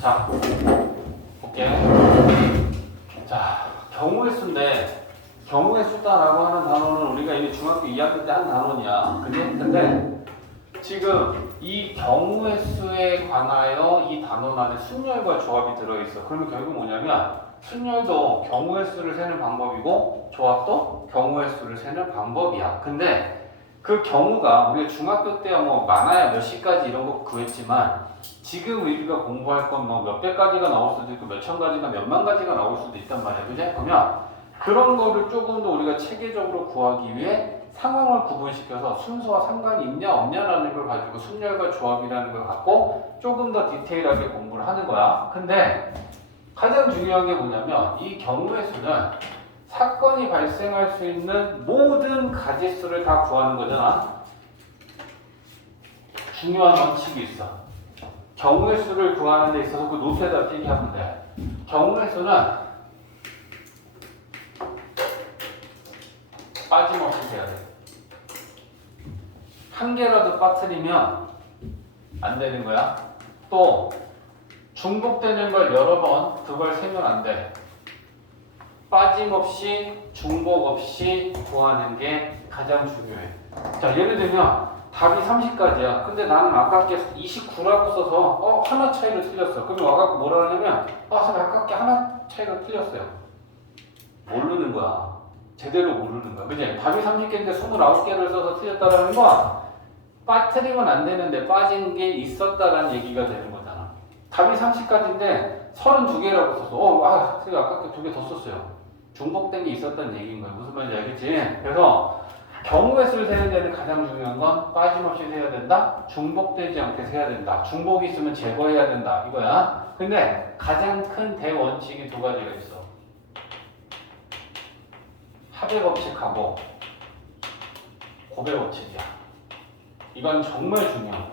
자, 볼게. 자, 경우의 수인데, 경우의 수다라고 하는 단어는 우리가 이미 중학교 2학년 때 한 단어냐. 근데 지금 이 경우의 수에 관하여 이 단원 안에 순열과 조합이 들어있어. 그러면 결국 뭐냐면 순열도 경우의 수를 세는 방법이고 조합도 경우의 수를 세는 방법이야. 근데 그 경우가 우리가 중학교 때야 뭐 많아야 몇 시까지 이런 거 구했지만 지금 우리가 공부할 건 뭐 몇백 가지가 나올 수도 있고 몇천 가지가 몇만 가지가 나올 수도 있단 말이야. 그지? 그러면 그런 거를 조금 더 우리가 체계적으로 구하기 위해 상황을 구분시켜서 순서와 상관이 있냐 없냐라는 걸 가지고 순열과 조합이라는 걸 갖고 조금 더 디테일하게 공부를 하는 거야. 근데 가장 중요한 게 뭐냐면 이 경우의 수는 사건이 발생할 수 있는 모든 가지수를 다 구하는 거잖아. 중요한 원칙이 있어. 경우의 수를 구하는 데 있어서 그 노트에다 띄게 하면 돼. 경우의 수는 빠짐없이 해야 돼. 한 개라도 빠뜨리면 안 되는 거야. 또 중복되는 걸 여러 번, 두 번 세면 안 돼. 빠짐없이 중복 없이 구하는 게 가장 중요해. 자, 예를 들면 답이 30가지야. 근데 나는 아깝게 29라고 써서 하나 차이로 틀렸어. 그럼 와갖고 뭐라 하냐면 선생님 아깝게 하나 차이로 틀렸어요. 모르는 거야. 제대로 모르는 거야. 그지? 답이 30개인데 29개를 써서 틀렸다라는 건 빠뜨리면 안 되는데 빠진 게 있었다라는 얘기가 되는 거잖아. 답이 30가지인데 32개라고 써서 선생님 아깝게 2개 더 썼어요. 중복된 게 있었다는 얘기인 거야. 무슨 말인지 알겠지? 그래서 경우의 수를 세는 데는 가장 중요한 건 빠짐없이 세야 된다. 중복되지 않게 세야 된다. 중복이 있으면 제거해야 된다. 이거야. 근데 가장 큰 대원칙이 두 가지가 있어. 합의 법칙하고 고배 법칙이야. 이건 정말 중요한 거야.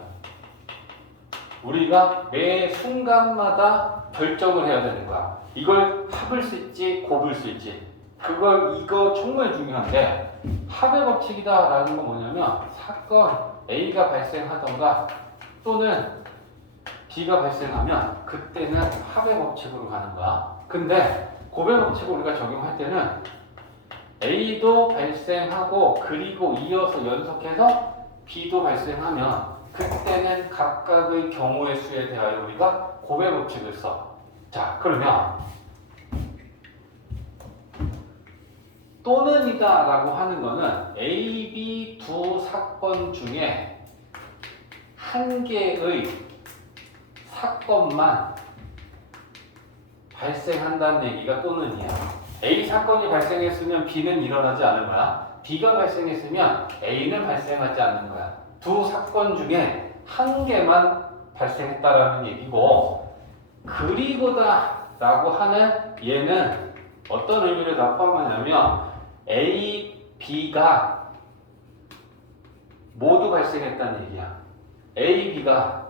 우리가 매 순간마다 결정을 해야 되는 거야. 이걸 합을 쓸지 곱을 쓸지. 이거 정말 중요한데 합의 법칙이다 라는 건 뭐냐면 사건 A가 발생하던가 또는 B가 발생하면 그때는 합의 법칙으로 가는 거야. 근데 고배 법칙을 우리가 적용할 때는 A도 발생하고 그리고 이어서 연속해서 B도 발생하면 그때는 각각의 경우의 수에 대하여 우리가 고배 법칙을 써. 자, 그러면 또는이다 라고 하는 거는 A, B 두 사건 중에 한 개의 사건만 발생한다는 얘기가 또는이야. A 사건이 발생했으면 B는 일어나지 않을 거야. B가 발생했으면 A는 발생하지 않는 거야. 두 사건 중에 한 개만 발생했다라는 얘기고, 그리고다 라고 하는 얘는 어떤 의미를 다 포함하냐면 A, B가 모두 발생했다는 얘기야. A, B가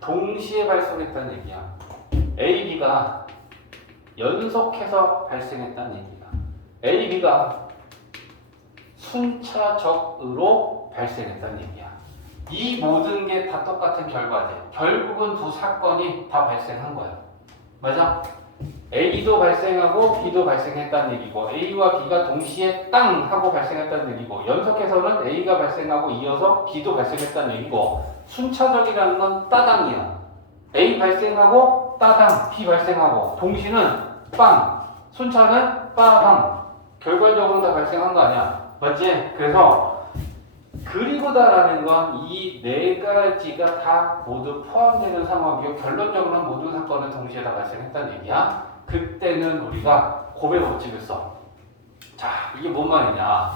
동시에 발생했다는 얘기야. A, B가 연속해서 발생했다는 얘기야. A, B가 순차적으로 발생했다는 얘기야. 이 모든 게 다 똑같은 결과지. 결국은 두 사건이 다 발생한 거야. 맞아? A도 발생하고 B도 발생했다는 얘기고 A와 B가 동시에 땅 하고 발생했다는 얘기고 연속해서는 A가 발생하고 이어서 B도 발생했다는 얘기고 순차적이라는 건 따당이야. A 발생하고 따당, B 발생하고 동시는 빵, 순차는 빠방. 결과적으로 다 발생한 거 아니야. 맞지? 그래서 그리고다라는 건 이 네 가지가 다 모두 포함되는 상황이고 결론적으로는 모든 사건은 동시에 다 발생했다는 얘기야. 그때는 우리가 고배 법칙을 써. 자, 이게 뭔 말이냐?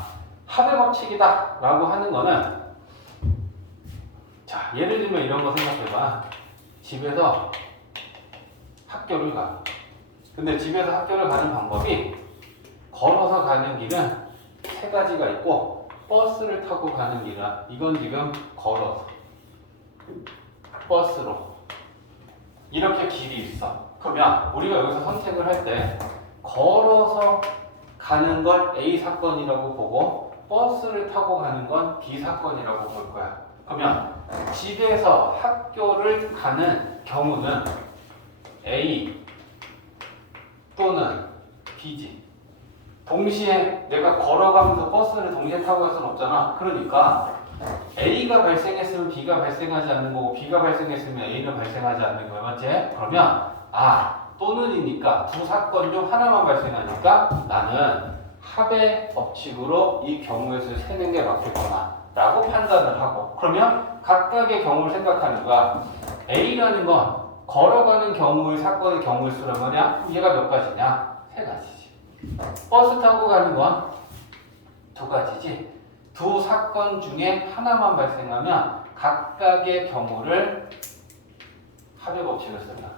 합의 법칙이다 라고 하는 거는, 자, 예를 들면 이런 거 생각해봐. 집에서 학교를 가. 근데 집에서 학교를 가는 방법이 걸어서 가는 길은 세 가지가 있고 버스를 타고 가는 길은 이건 지금 걸어서 버스로 이렇게 길이 있어. 그러면 우리가 여기서 선택을 할 때 걸어서 가는 걸 A 사건이라고 보고 버스를 타고 가는 건 B 사건이라고 볼 거야. 그러면 집에서 학교를 가는 경우는 A 또는 B지. 동시에 내가 걸어가면서 버스를 동시에 타고 갈 수는 없잖아. 그러니까 A가 발생했으면 B가 발생하지 않는 거고 B가 발생했으면 A는 발생하지 않는 거야. 맞지? 그러면 또는이니까 두 사건 중 하나만 발생하니까 나는 합의 법칙으로 이 경우의 수를 세는 게 맞겠구나 라고 판단을 하고, 그러면 각각의 경우를 생각하는 거야. A라는 건 걸어가는 경우의 사건의 경우의 수란 말이야. 얘가 몇 가지냐? 세 가지지. 버스 타고 가는 건 두 가지지. 두 사건 중에 하나만 발생하면 각각의 경우를 합의 법칙을 쓴다.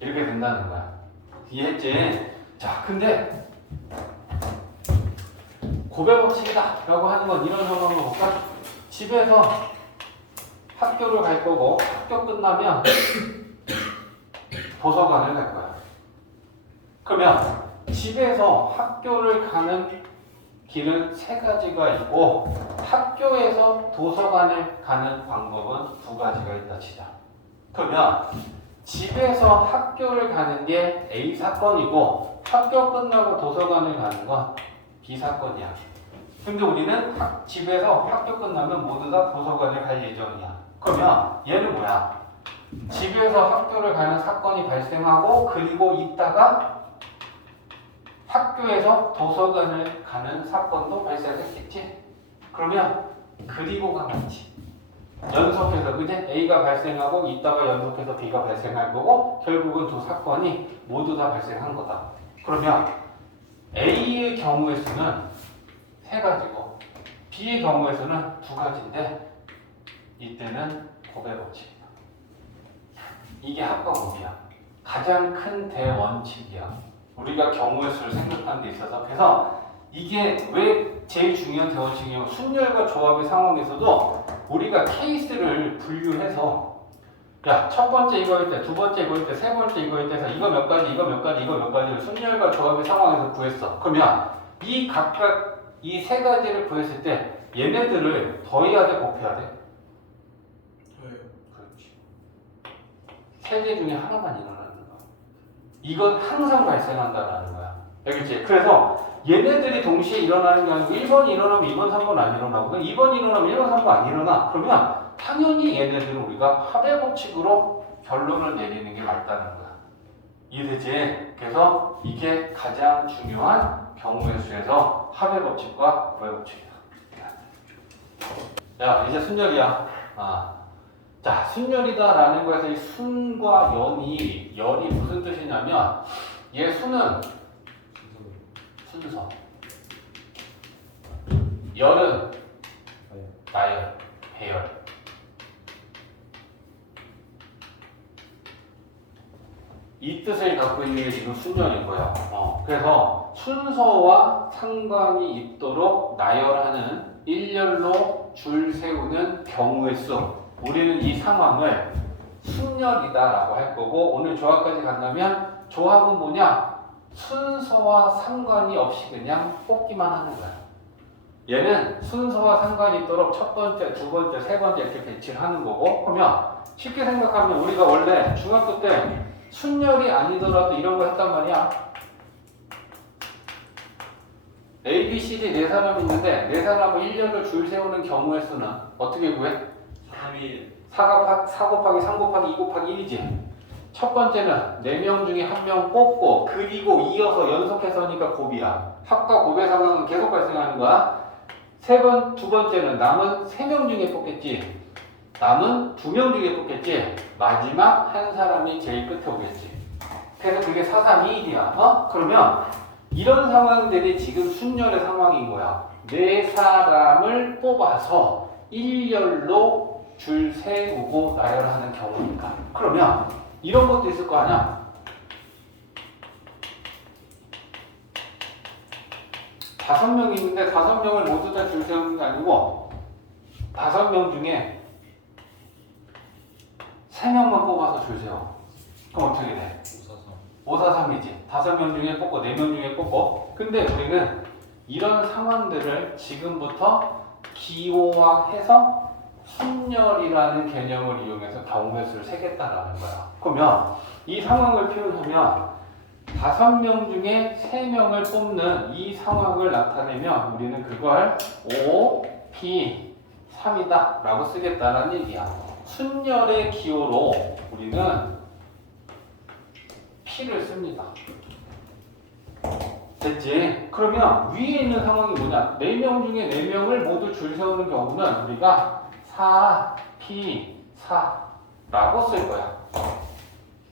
이렇게 된다는 거야. 이해했지? 자, 근데 고배 법칙이다 라고 하는 건 이런 상황을 볼까? 집에서 학교를 갈 거고 학교 끝나면 도서관을 갈 거야. 그러면 집에서 학교를 가는 길은 세 가지가 있고 학교에서 도서관을 가는 방법은 두 가지가 있다 치자. 그러면 집에서 학교를 가는 게 A 사건이고 학교 끝나고 도서관을 가는 건 B 사건이야. 근데 우리는 집에서 학교 끝나면 모두 다 도서관을 갈 예정이야. 그러면 얘는 뭐야? 집에서 학교를 가는 사건이 발생하고 그리고 있다가 학교에서 도서관을 가는 사건도 발생했겠지? 그러면 그리고가 맞지. 연속해서 그지? A가 발생하고 있다가 연속해서 B가 발생할 거고 결국은 두 사건이 모두 다 발생한 거다. 그러면 A의 경우의 수는 세 가지고 B의 경우의 수는 두 가지인데 이때는 고배 법칙이야. 이게 합과법이야. 가장 큰 대원칙이야. 우리가 경우의 수를 생각하는 데 있어서. 그래서 이게 왜 제일 중요한 대원칙이냐면 순열과 조합의 상황에서도 우리가 케이스를 분류해서 야, 첫 번째 이거일 때, 두 번째 이거일 때, 세 번째 이거일 때서 이거 몇 가지, 이거 몇 가지, 이거 몇 가지를 순열과 조합의 상황에서 구했어. 그러면 이 각각 이 세 가지를 구했을 때 얘네들을 더해야 돼, 곱해야 돼? 더해요. 그렇지. 세 개 중에 하나만 일어나는 거야. 이건 항상 발생한다라는 거야. 알겠지? 그래서 얘네들이 동시에 일어나는 게 아니고 1번이 일어나면 2번, 3번 안 일어나고 2번이 일어나면 1번, 3번 안 일어나. 그러면 당연히 얘네들은 우리가 합의 법칙으로 결론을 내리는 게 맞다는 거야. 이해되지? 그래서 이게 가장 중요한 경우의 수에서 합의 법칙과 고의 법칙이다. 야, 이제 순열이야. 자, 순열이다라는 거에서 이 순과 열이 무슨 뜻이냐면 얘 수는 순서, 열은 나열, 배열. 이 뜻을 갖고 있는 게 지금 순열인 거야. 그래서 순서와 상관이 있도록 나열하는 일렬로 줄 세우는 경우의 수. 우리는 이 상황을 순열이다라고 할 거고 오늘 조합까지 간다면 조합은 뭐냐? 순서와 상관이 없이 그냥 뽑기만 하는 거야. 얘는 순서와 상관이 있도록 첫 번째, 두 번째, 세 번째 이렇게 배치를 하는 거고 그러면 쉽게 생각하면 우리가 원래 중학교 때 순열이 아니더라도 이런 거 했단 말이야. A, B, C, D 네 사람이 있는데 네 사람을 1년을 줄 세우는 경우의 수는 어떻게 구해? 3일 4 곱하기 3 곱하기 2 곱하기 1이지. 첫 번째는 4명 중에 1명 뽑고 그리고 이어서 연속해서 하니까 곱이야. 합과 곱의 상황은 계속 발생하는 거야. 두 번째는 남은 3명 중에 뽑겠지. 남은 2명 중에 뽑겠지. 마지막 한 사람이 제일 끝에 오겠지. 그래서 그게 4, 3, 2, 1이야. 그러면 이런 상황들이 지금 순열의 상황인 거야. 4사람을 뽑아서 일렬로 줄 세우고 나열하는 경우니까. 그러면 이런 것도 있을 거 아니야? 5명이 있는데 5명을 모두 다 줄 세우는 게 아니고 5명 중에 3명만 뽑아서 줄 세워. 그럼 어떻게 돼? 543이지. 5명 중에 뽑고 4명 중에 뽑고. 근데 우리는 이런 상황들을 지금부터 기호화해서 순열이라는 개념을 이용해서 경우의 수를 세겠다라는 거야. 그러면 이 상황을 표현하면 5명 중에 3명을 뽑는 이 상황을 나타내면 우리는 그걸 O, P, 3이다 라고 쓰겠다라는 얘기야. 순열의 기호로 우리는 P를 씁니다. 됐지? 그러면 위에 있는 상황이 뭐냐? 4명 중에 4명을 모두 줄 세우는 경우는 우리가 4, P, 4라고 쓸 거야.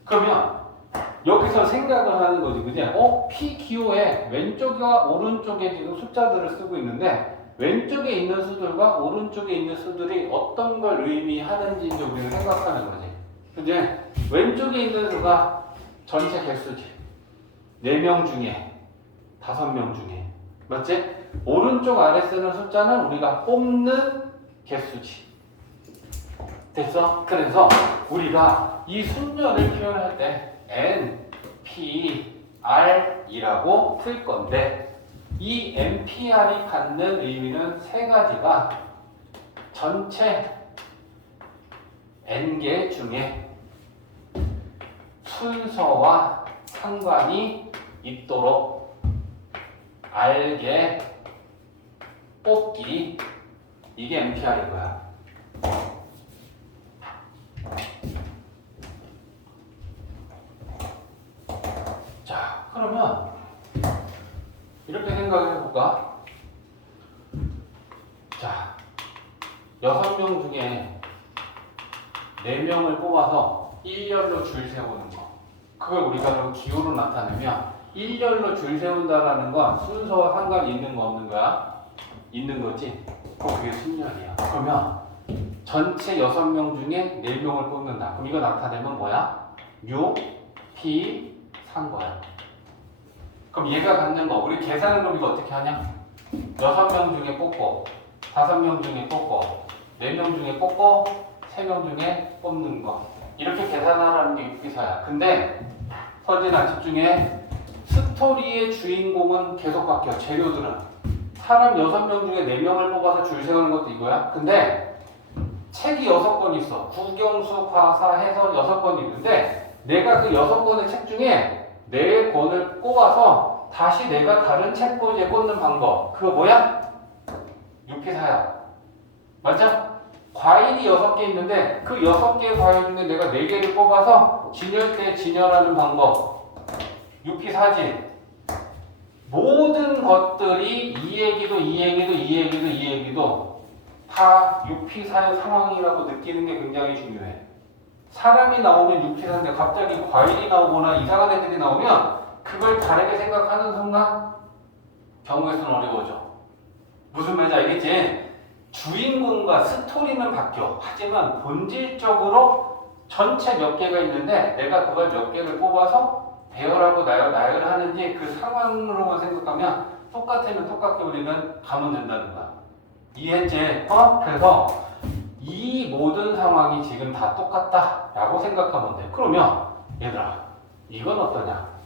그러면 여기서 생각을 하는 거지, 그지? P 기호에 왼쪽과 오른쪽에 지금 숫자들을 쓰고 있는데 왼쪽에 있는 수들과 오른쪽에 있는 수들이 어떤 걸 의미하는지 이제 우리는 생각하는 거지. 그지? 왼쪽에 있는 수가 전체 개수지. 4명 중에 5명 중에. 맞지? 오른쪽 아래 쓰는 숫자는 우리가 뽑는 개수지. 됐어? 그래서 우리가 이 순열을 표현할 때 N, P, R이라고 쓸 건데 이 NPR이 갖는 의미는 3가지가 전체 N개 중에 순서와 상관이 있도록 R개 뽑기, 이게 NPR인 거야. 자, 그러면 이렇게 생각을 해볼까? 자, 6명 중에 4명을 뽑아서 1열로 줄 세우는 거. 그걸 우리가 그럼 기호로 나타내면 1열로 줄 세운다라는 건 순서와 상관이 있는 거 없는 거야? 있는 거지? 그럼 그게 순열이야. 그러면 전체 6명 중에 4명을 뽑는다. 그럼 이거 나타내면 뭐야? U, P, 3 거야. 그럼 얘가 갖는 거, 우리 계산을 그럼 이거 어떻게 하냐? 6명 중에 뽑고, 5명 중에 뽑고, 4명 중에 뽑고, 3명 중에 뽑는 거. 이렇게 계산하라는 게 유기사야. 근데 서진아 집중해. 스토리의 주인공은 계속 바뀌어. 재료들은. 사람 6명 중에 4명을 뽑아서 줄 세우는 것도 이거야. 근데 책이 6권 있어. 국영수, 과사 해서 6권이 있는데 내가 그 6권의 책 중에 4권을 꼽아서 다시 내가 다른 책 꽂이에 꽂는 방법. 그거 뭐야? 유기사야. 맞죠? 과일이 6개 있는데 그 6개의 과일 중에 내가 4개를 뽑아서 진열대에 진열하는 방법. 유기사지. 모든 것들이 이 얘기도 이 얘기도 이 얘기도 이 얘기도 다 유피사의 상황이라고 느끼는 게 굉장히 중요해. 사람이 나오면 유피사인데 갑자기 과일이 나오거나 이상한 애들이 나오면 그걸 다르게 생각하는 순간 경우의 수는 어려워져. 무슨 말인지 알겠지? 주인공과 스토리는 바뀌어. 하지만 본질적으로 전체 몇 개가 있는데 내가 그걸 몇 개를 뽑아서 배열하고 나열을 하는지 그 상황으로만 생각하면 똑같으면 똑같게 우리는 가면 된다는 거야. 이해했지? 그래서 이 모든 상황이 지금 다 똑같다 라고 생각하면 돼. 그러면 얘들아 이건 어떠냐?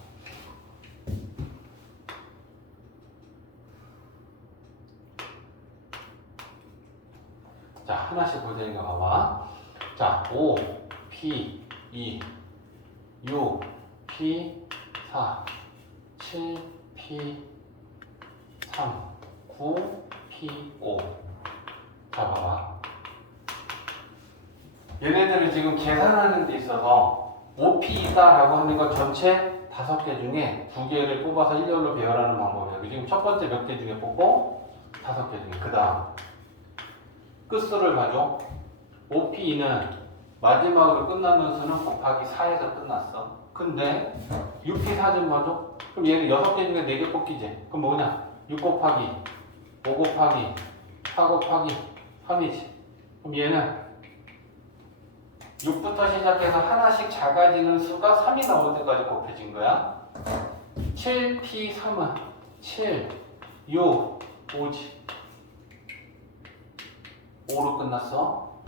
자 하나씩 보자니까 봐봐. 자 5, P, 2, 6, P, 4, 7, P, 3, 9, P, 5. 자 봐봐. 얘네들을 지금 계산하는 데 있어서 5P이다 라고 하는 건 전체 5개 중에 2개를 뽑아서 1열로 배열하는 방법이에요. 지금 첫 번째 몇 개 중에 뽑고 5개 중에. 그 다음 끝수를 가져. 5P는 마지막으로 끝나는 수는 곱하기 4에서 끝났어. 근데 6P4 좀 맞아? 그럼 얘는 6개 중에 4개 뽑기지. 그럼 뭐냐? 6 곱하기 5 곱하기 4 곱하기 3이지. 그럼 얘는 6부터 시작해서 하나씩 작아지는 수가 3이 나올 때까지 곱해진 거야. 7P3은 7, 6, 5지. 5로 끝났어.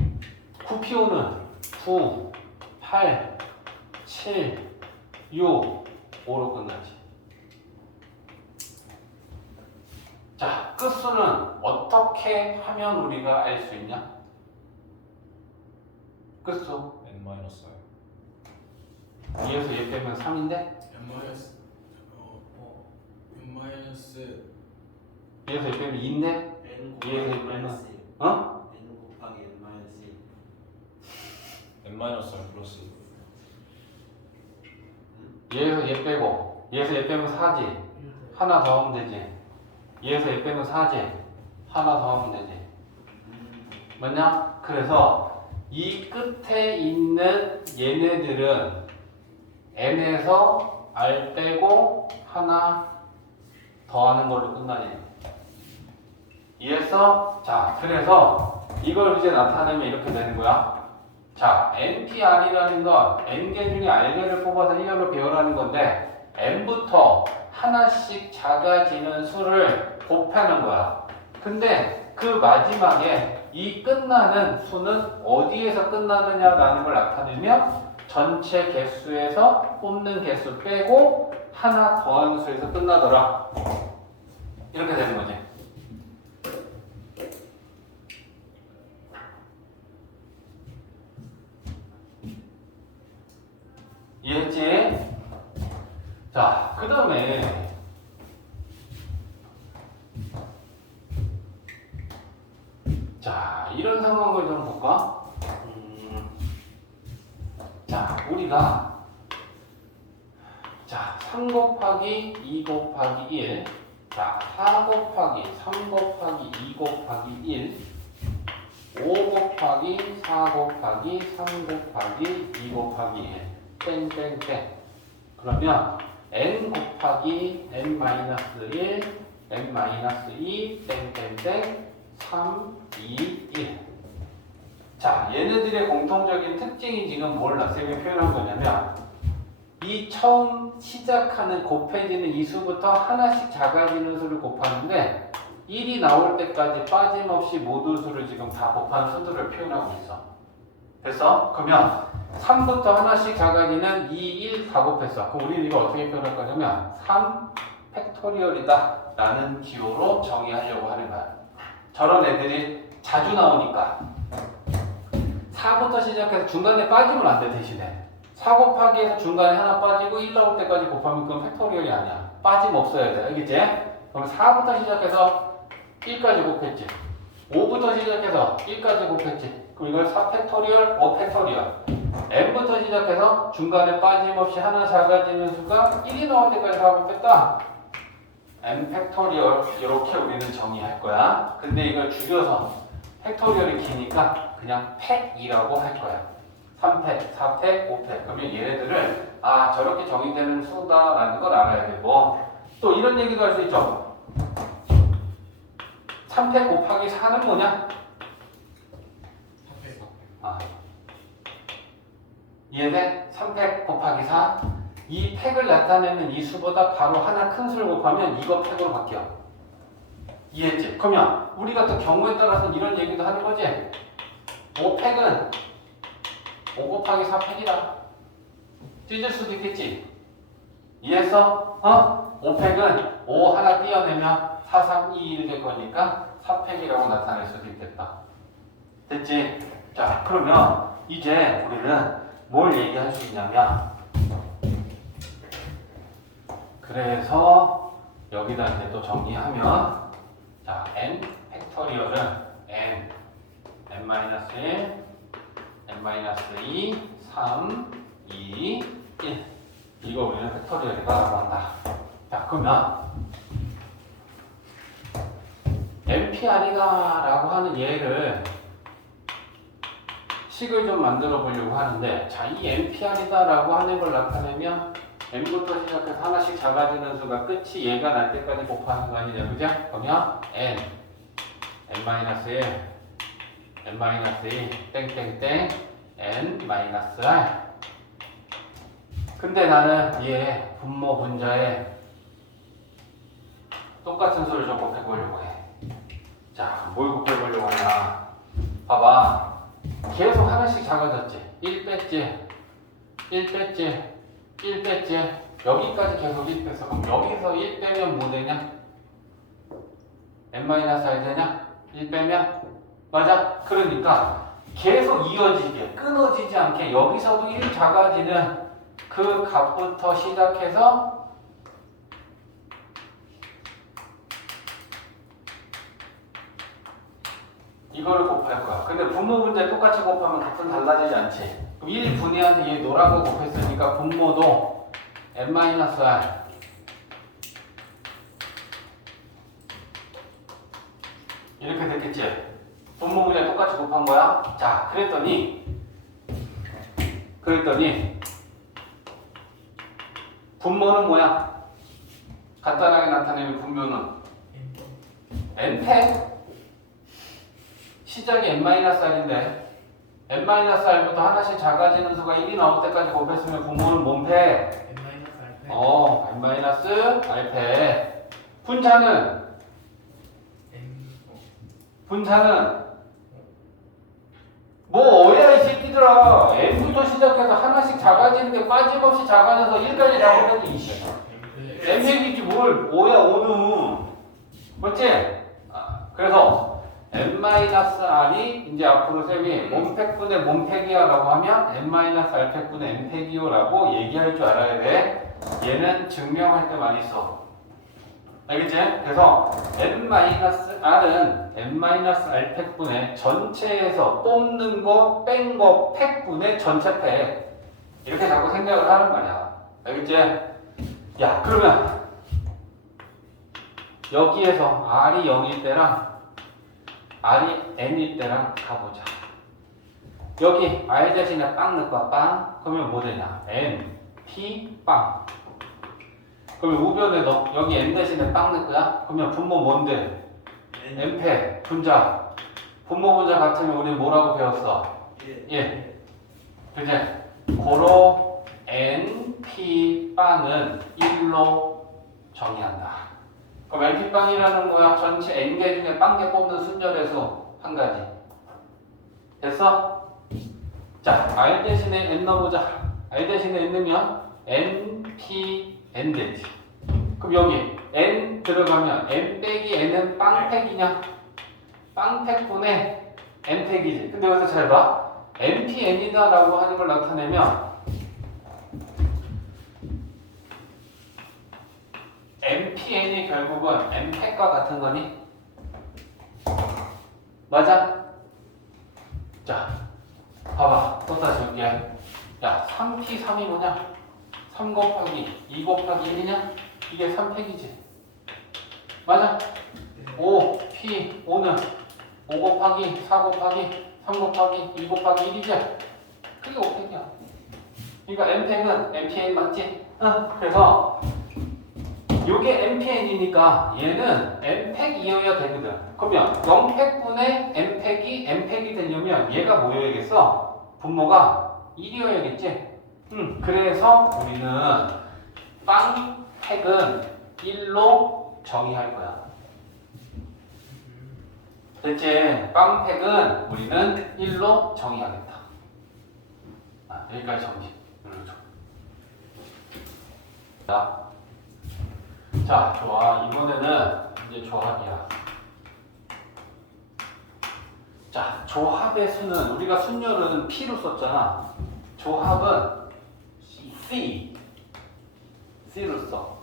9P5는 9, 8, 7, 6, 5로 끝났지. 자, 끝수는 어떻게 하면 우리가 알 수 있냐? 끝수 n 마이너스 2에서 얘 빼면 3인데 n 마이너스 n 마이너스 2에서 얘 빼면 2인데 n 얘에서 곱하기 얘 빼면 마이너스 어? n 곱하기 n 마이너스 1. n 마이너스 플러스 얘에서 얘 빼고 얘에서 얘 빼면 4지 하나 더 하면 되지 얘에서 얘 빼면 4지 하나 더 하면 되지 맞냐? 그래서 이 끝에 있는 얘네들은 n에서 r 빼고 하나 더하는 걸로 끝나네. 이해했어? 자, 그래서 이걸 이제 나타내면 이렇게 되는 거야. 자, npr이라는 건 n개 중에 r개를 뽑아서 1렬로 배열하는 건데 n부터 하나씩 작아지는 수를 곱하는 거야. 근데 그 마지막에 이 끝나는 수는 어디에서 끝나느냐라는 걸 나타내면 전체 개수에서 뽑는 개수 빼고 하나 더하는 수에서 끝나더라. 이렇게 되는 거지. 이해했지? 자, 그 다음에 자, 이런 상황을 좀 볼까? 자, 우리가 자, 3 곱하기 2 곱하기 1 자, 4 곱하기 3 곱하기 2 곱하기 1 5 곱하기 4 곱하기 3 곱하기 2 곱하기 1 땡땡땡 그러면 n 곱하기 n 마이너스 1 n 마이너스 2 땡땡땡 3, 2, 1 자, 얘네들의 공통적인 특징이 지금 뭘 낯세게 표현한 거냐면 이 처음 시작하는 곱해지는 이 수부터 하나씩 작아지는 수를 곱하는데 1이 나올 때까지 빠짐없이 모든 수를 지금 다 곱한 수들을 표현하고 있어. 됐어? 그러면 3부터 하나씩 작아지는 2, 1 다 곱했어. 그럼 우리는 이거 어떻게 표현할 거냐면 3 팩토리얼이다 라는 기호로 정의하려고 하는 거야. 저런 애들이 자주 나오니까 4부터 시작해서 중간에 빠지면 안 돼. 대신에 4 곱하기에서 중간에 하나 빠지고 1 나올 때까지 곱하면 그건 팩토리얼이 아니야. 빠짐 없어야 돼. 알겠지? 그럼 4부터 시작해서 1까지 곱했지. 5부터 시작해서 1까지 곱했지. 그럼 이걸 4 팩토리얼, 5 팩토리얼. n부터 시작해서 중간에 빠짐없이 하나 작아지는 수가 1이 나올 때까지 다 곱했다. n 팩토리얼 이렇게 우리는 정의할 거야. 근데 이걸 줄여서 팩토리얼이 기니까 그냥 팩이라고 할 거야. 3팩, 4팩, 5팩. 그러면 얘네들을 아 저렇게 정의되는 수다라는 걸 알아야 되고 또 이런 얘기도 할 수 있죠. 3팩 곱하기 4는 뭐냐? 3팩 아. 이해돼? 3팩 곱하기 4 이 팩을 나타내는 이 수보다 바로 하나 큰 수를 곱하면 이거 팩으로 바뀌어. 이해했지? 그러면 우리가 또 경우에 따라서 이런 얘기도 하는 거지. 5팩은 5 곱하기 4팩이다. 찢을 수도 있겠지. 이해했어? 5팩은 5 하나 띄어내면 4, 3, 2, 1 될 거니까 4팩이라고 나타낼 수도 있겠다. 됐지? 자, 그러면 이제 우리는 뭘 얘기할 수 있냐면 그래서 여기다 이제 또 정리하면 자, n 팩토리얼은 n, n-1, n-2, 3, 2, 1 이거 우리는 팩토리얼이라고 한다. 자, 그러면 NP 아니다 라고 하는 얘를 식을 좀 만들어 보려고 하는데 자, 이 NP 아니다 라고 하는 걸 나타내면 n부터 시작해서 하나씩 작아지는 수가 끝이 얘가 날 때까지 곱하는 거 아니냐, 그죠? 그러면 n, n-1, n-2, 땡땡땡, n-r. 근데 나는 얘 분모 분자에 똑같은 수를 좀 곱해보려고 해. 자, 뭘 곱해보려고 하냐? 봐봐. 계속 하나씩 작아졌지. 1 뺐지. 1 뺐지. 1 뺐지. 여기까지 계속 1 뺐어. 그럼 여기서 1 빼면 뭐 되냐? n-r 되냐? 1 빼면? 맞아? 그러니까 계속 이어지게 끊어지지 않게 여기서도 1 작아지는 그 값부터 시작해서 이거를 곱할 거야. 근데 분모 문제 똑같이 곱하면 값은 달라지지 않지. 그럼 1 분해한테 얘 노란 거 곱했으니까 분모도 n-r 이렇게 됐겠지? 분모 문제 똑같이 곱한 거야. 자, 그랬더니 분모는 뭐야? 간단하게 나타내면 분모는 n팩 시작이 n-r인데 n-r부터 하나씩 작아지는 수가 1이 나올 때까지 곱했으면 분모는 뭔 팩? n-r팩. 분차는 뭐 어야 이 새끼들아. n부터 시작해서 하나씩 작아지는 게 빠짐없이 작아져서 1까지 나오면 이씨 n팩이지 뭘 오야 오는. 맞지? 그래서 n-r이 이제 앞으로 쌤이 몸팩분의 몸팩이야 라고 하면 n-r팩분의 n팩이요 라고 얘기할 줄 알아야 돼. 얘는 증명할 때 많이 써. 알겠지? 그래서 n-r은 n-r팩분의 전체에서 뽑는 거, 뺀 거, 팩분의 전체 팩. 이렇게 자꾸 생각을 하는 말이야. 알겠지? 야, 그러면 여기에서 r이 0일 때랑 r이 n일 때랑 가보자. 여기 r 대신에 빵 넣고 빵 그러면 뭐 되냐? n, p, 빵. 그러면 우변에도 여기 n 대신에 빵 넣을 거야? 그러면 분모 뭔데? n팩, 분자. 분모 분자 같으면 우리 뭐라고 배웠어? 예. 그지? 고로 n, p, 빵은 1로 정의한다. 그럼 np빵이라는 거야 전체 n개 중에 빵개 뽑는 순열의 수 한 가지. 됐어? 자, r 대신에 n 넣어보자. r 대신에 n 넣으면 n, p, n 되지. 그럼 여기 n 들어가면 n 빼기 n은 빵팩이냐? 빵팩분의 n팩이지. 근데 여기서 잘 봐. npn이다 라고 하는 걸 나타내면 npn이 결국은 n팩과 같은 거니? 맞아? 자, 봐봐. 또 다시 여기에. 야, 3p3이 뭐냐? 3 곱하기 2 곱하기 1이냐? 이게 3팩이지. 맞아? 5p 5는 5 곱하기 4 곱하기 3 곱하기 2 곱하기 1이지? 그게 5팩이야. 그러니까 n팩은 npn 맞지? 그래서 요게 npn이니까 얘는 n팩이어야 되거든. 그러면 0팩분의 n팩이 되려면 얘가 뭐여야겠어? 분모가 1이어야겠지? 그래서 우리는 빵팩은 1로 정의할 거야. 됐지? 빵팩은 우리는 1로 정의하겠다. 여기까지 정리. 눌러줘. 자, 좋아. 이번에는 이제 조합이야. 자, 조합의 수는 우리가 순열은 P로 썼잖아. 조합은 C로 써.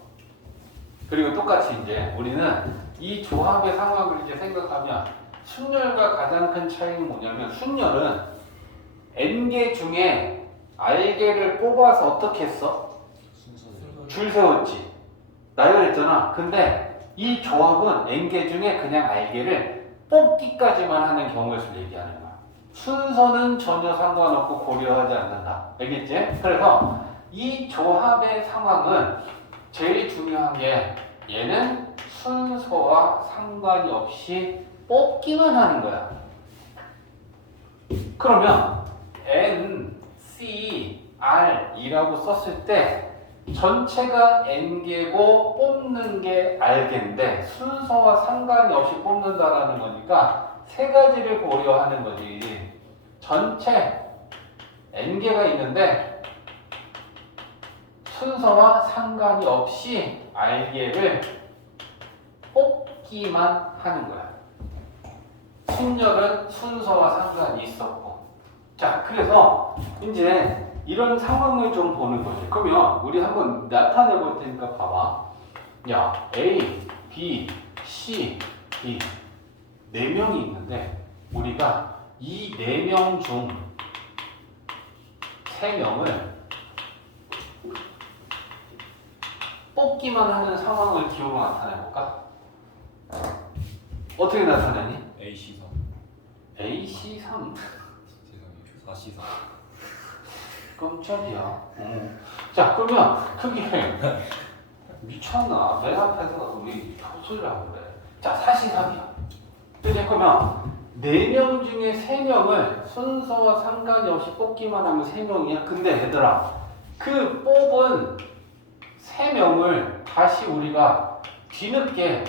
그리고 똑같이 이제 우리는 이 조합의 상황을 이제 생각하면 순열과 가장 큰 차이는 뭐냐면 순열은 N개 중에 R개를 뽑아서 어떻게 했어? 줄 세웠지. 나열했잖아. 근데 이 조합은 N개 중에 그냥 R개를 뽑기까지만 하는 경우의 수를 얘기하는 거야. 순서는 전혀 상관없고 고려하지 않는다. 알겠지? 그래서 이 조합의 상황은 제일 중요한 게 얘는 순서와 상관이 없이 뽑기만 하는 거야. 그러면 N, C, R이라고 썼을 때 전체가 n개고 뽑는 게 r개인데 순서와 상관이 없이 뽑는다라는 거니까 세 가지를 고려하는 거지. 전체 n개가 있는데 순서와 상관이 없이 r개를 뽑기만 하는 거야. 순열은 순서와 상관이 있었고 자, 그래서 이제 이런 상황을 좀 보는 거지. 그러면 우리 한번 나타내 볼 테니까 봐봐. 야, A, B, C, D 네 명이 있는데 우리가 이 네 명 중 세 명을 뽑기만 하는 상황을 기호로 나타내 볼까? 어떻게 나타내니? AC3 AC3 죄송해요 4C3 깜짝이야. 자, 그러면 그게 미쳤나? 내 앞에서 우리 소리라고 그래. 자, 4C3이야. 이제 그러면 4명 중에 3명을 순서와 상관이 없이 뽑기만 하면 3명이야. 근데 얘들아, 그 뽑은 3명을 다시 우리가 뒤늦게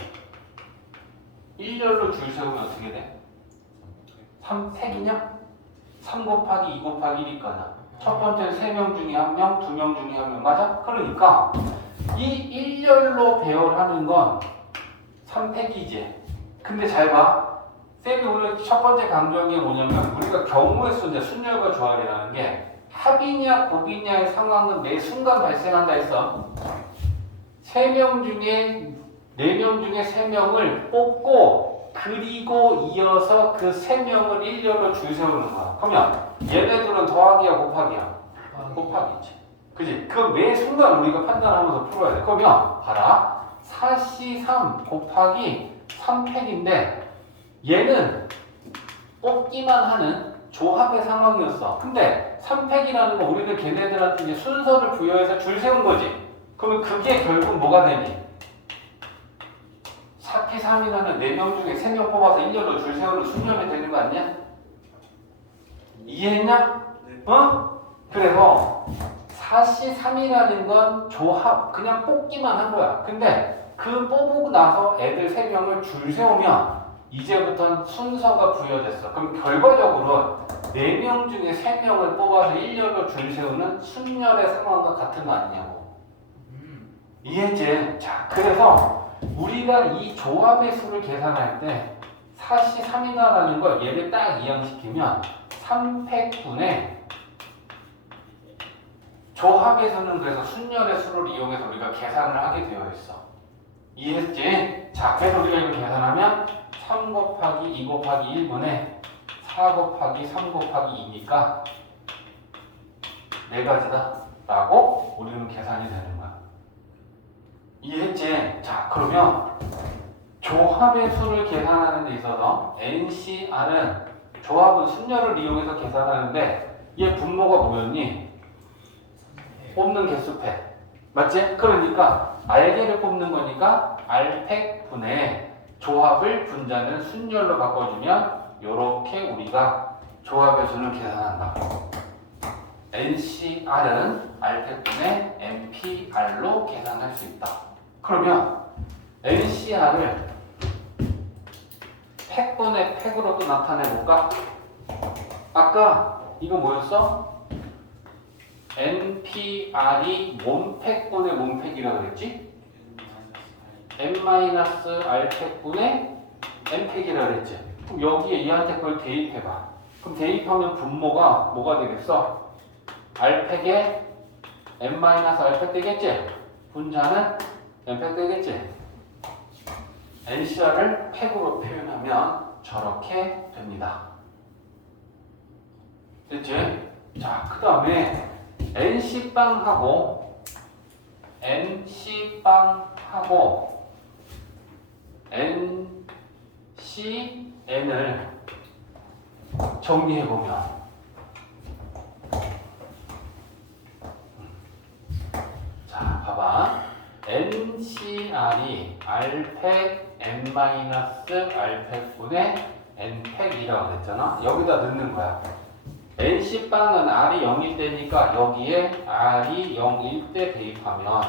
일렬로 줄 세우면 어떻게 돼? 3팩이냐? 3 곱하기 2 곱하기 1일 거야. 첫 번째 3명 중에 1명, 2명 중에 1명. 맞아? 그러니까 이 일렬로 배열하는 건 3팩이지. 근데 잘 봐. 쌤이 오늘 첫 번째 강조한 게 뭐냐면 우리가 경우의 수, 이제 순열과 조합이라는 게 합이냐 곱이냐의 상황은 매 순간 발생한다 했어. 3명 중에 4명 중에 3명을 뽑고 그리고 이어서 그 3명을 일렬로 줄 세우는 거야. 그러면 얘네들은 더하기야 곱하기야? 곱하기지. 그지? 그 매 순간 우리가 판단하면서 풀어야 돼. 그러면 봐라. 4C3 곱하기 3팩인데 얘는 뽑기만 하는 조합의 상황이었어. 근데 3팩이라는 거 우리는 걔네들한테 이제 순서를 부여해서 줄 세운 거지. 그러면 그게 결국 뭐가 되니? 4P3이라는 4명 중에 3명 뽑아서 1년로 줄 세우는 순열이 되는 거 아니야? 이해했냐? 어? 그래서 4C3이라는 건 조합, 그냥 뽑기만 한 거야. 근데 그 뽑고 나서 애들 3명을 줄 세우면 이제부터는 순서가 부여됐어. 그럼 결과적으로 4명 중에 3명을 뽑아서 1년로 줄 세우는 순열의 상황과 같은 거 아니냐고. 이해했지? 자, 그래서 우리가 이 조합의 수를 계산할 때 4C3이다라는 걸 얘를 딱 이항시키면 3팩분의 조합에서는 그래서 순열의 수를 이용해서 우리가 계산을 하게 되어 있어. 이해했지? 자, 그래서 우리가 이걸 계산하면 3 곱하기 2 곱하기 1분의 4 곱하기 3 곱하기 2니까 4가지다 라고 우리는 계산이 되는 거야. 이해했지? 자, 그러면 조합의 수를 계산하는 데 있어서 NCR은 조합은 순열을 이용해서 계산하는데 얘 분모가 뭐였니? 뽑는 개수팩. 맞지? 그러니까 R개를 뽑는 거니까 R팩 분의 조합을 분자는 순열로 바꿔주면 이렇게 우리가 조합의 수를 계산한다. NCR은 R팩 분의 NPR로 계산할 수 있다. 그러면 NCR을 팩분의 팩으로 또 나타내볼까? 아까 이거 뭐였어? NPR이 몸팩분의 몸팩이라고 그랬지? N-R팩분의 N팩이라고 그랬지? 그럼 여기에 얘한테 그걸 대입해봐. 그럼 대입하면 분모가 뭐가 되겠어? R팩에 N-R팩 되겠지? 분자는 N팩 되겠지? NCR을 팩으로 표현하면 저렇게 됩니다. 됐지? 자, 그 다음에 NC빵하고 NCN을 정리해보면 자, 봐봐. NCR이 R팩 N-R팩분의 N팩이라고 그랬잖아. 여기다 넣는 거야. NC빵은 R이 0일 때니까 여기에 R이 0일 때 대입하면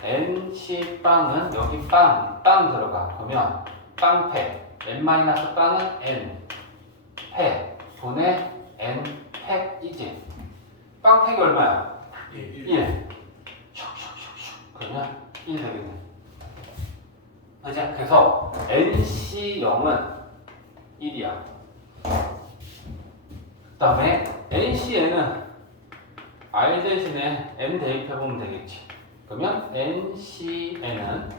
NC빵은 여기 빵 들어가. 그러면 빵팩 N-빵은 N팩 분의 N팩이지. 빵팩이 얼마야? 1. 그러면 1 되겠네. 그래서 NC0은 1이야. 그 다음에 NC에는 R 대신에 N 대입해보면 되겠지. 그러면 NC에는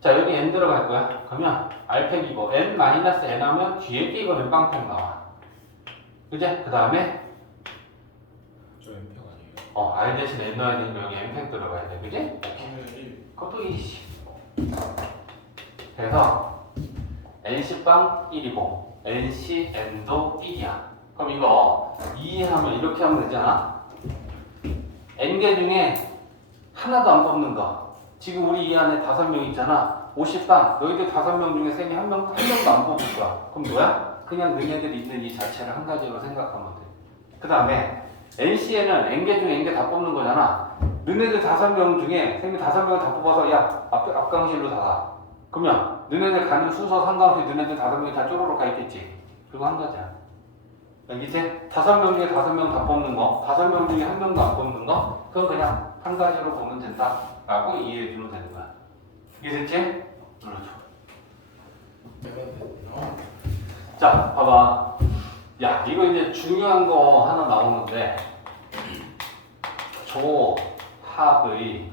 자 여기 N 들어갈 거야. 그러면 R팩이고 N 마이너스 N 하면 뒤에 게 이거는 빵팩 나와. 그제? 그 다음에 저 N평 아니에요? R 대신에 N 넣어야 되니까 여기 N팩 들어가야 돼. 그지? 그러면 1. 그것도 1이지. 그래서 NC빵 1이고 NCN도 1이야. 그럼 이거 이해하면 이렇게 하면 되잖아. N개 중에 하나도 안 뽑는 거. 지금 우리 이 안에 5명 있잖아. 50방. 너희들 5명 중에 쌤이 한 명도 안 뽑을 거야. 그럼 뭐야? 그냥 너네들이 있는 이 자체를 한 가지로 생각하면 돼. 그 다음에 NC에는 N개 중에 N개 다 뽑는 거잖아. 너네들 5명 중에 쌤이 5명을 다 뽑아서 야 앞강실로 다 가. 그러면 너네들 가는 순서 상관없이 너네들 5명이 다 쪼로록 가 있겠지. 그거 한 가지야. 이제 5명 중에 5명 다 뽑는 거, 5명 중에 1명도 안 뽑는 거, 그건 그냥 한 가지로 보면 된다라고 이해해주면 되는 거야. 이해됐지? 눌러줘. 내가 됐나? 자, 봐봐. 야, 이거 이제 중요한 거 하나 나오는데, 조합의